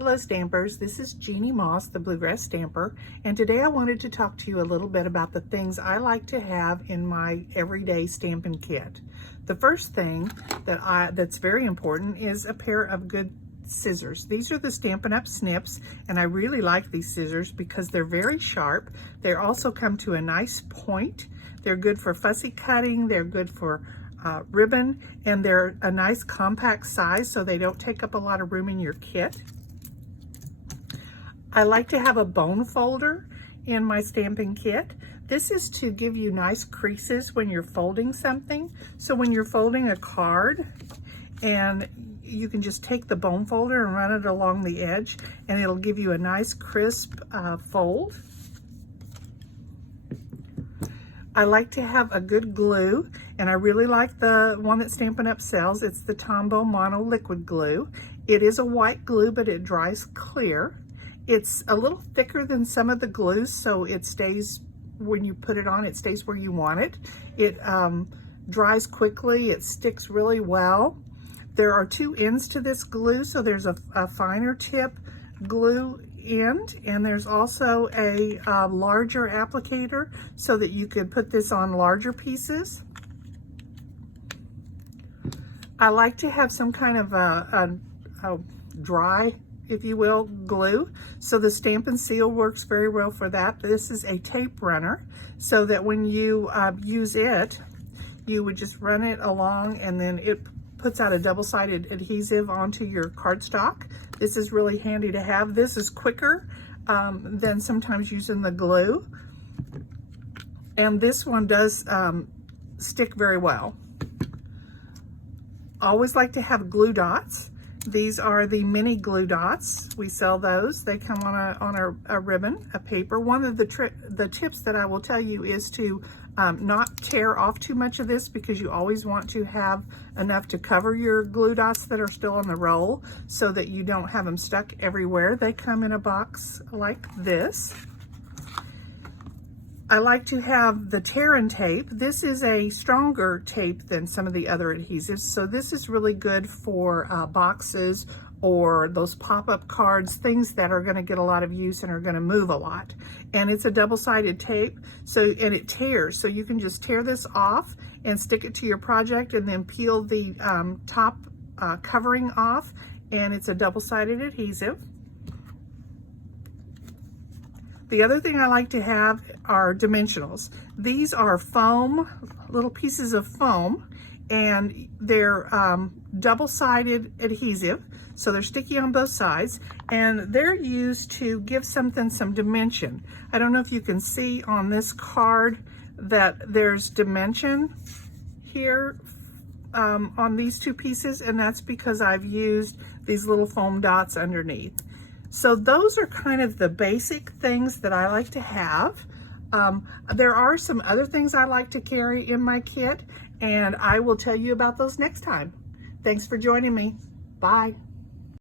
Hello Stampers, this is Jeannie Moss, the Bluegrass Stamper, and today I wanted to talk to you a little bit about the things I like to have in my everyday Stampin' kit. The first thing that's very important is a pair of good scissors. These are the Stampin' Up! Snips, and I really like these scissors because they're very sharp. They also come to a nice point. They're good for fussy cutting, they're good for ribbon, and they're a nice compact size so they don't take up a lot of room in your kit. I like to have a bone folder in my stamping kit. This is to give you nice creases when you're folding something. So when you're folding a card, and you can just take the bone folder and run it along the edge, and it'll give you a nice crisp fold. I like to have a good glue, and I really like the one that Stampin' Up! Sells. It's the Tombow Mono Liquid Glue. It is a white glue, but it dries clear. It's a little thicker than some of the glues, so it stays, when you put it on, it stays where you want it. It dries quickly, it sticks really well. There are two ends to this glue, so there's a finer tip glue end, and there's also a larger applicator so that you could put this on larger pieces. I like to have some kind of a dry, if you will, glue. So the Stampin' Seal works very well for that. This is a tape runner, so that when you use it, you would just run it along, and then it puts out a double-sided adhesive onto your cardstock. This is really handy to have. This is quicker than sometimes using the glue. And this one does stick very well. Always like to have glue dots. These are the mini glue dots. We sell those. They come on a ribbon, a paper. One of the tips that I will tell you is to not tear off too much of this, because you always want to have enough to cover your glue dots that are still on the roll so that you don't have them stuck everywhere. They come in a box like this. I like to have the tear-in tape. This is a stronger tape than some of the other adhesives, so this is really good for boxes or those pop-up cards, things that are gonna get a lot of use and are gonna move a lot. And it's a double-sided tape, and it tears, so you can just tear this off and stick it to your project and then peel the top covering off, and it's a double-sided adhesive. The other thing I like to have are dimensionals. These are foam, little pieces of foam, and they're double-sided adhesive, so they're sticky on both sides, and they're used to give something some dimension. I don't know if you can see on this card that there's dimension here on these two pieces, and that's because I've used these little foam dots underneath. So those are kind of the basic things that I like to have. There are some other things I like to carry in my kit, and I will tell you about those next time. Thanks for joining me. Bye.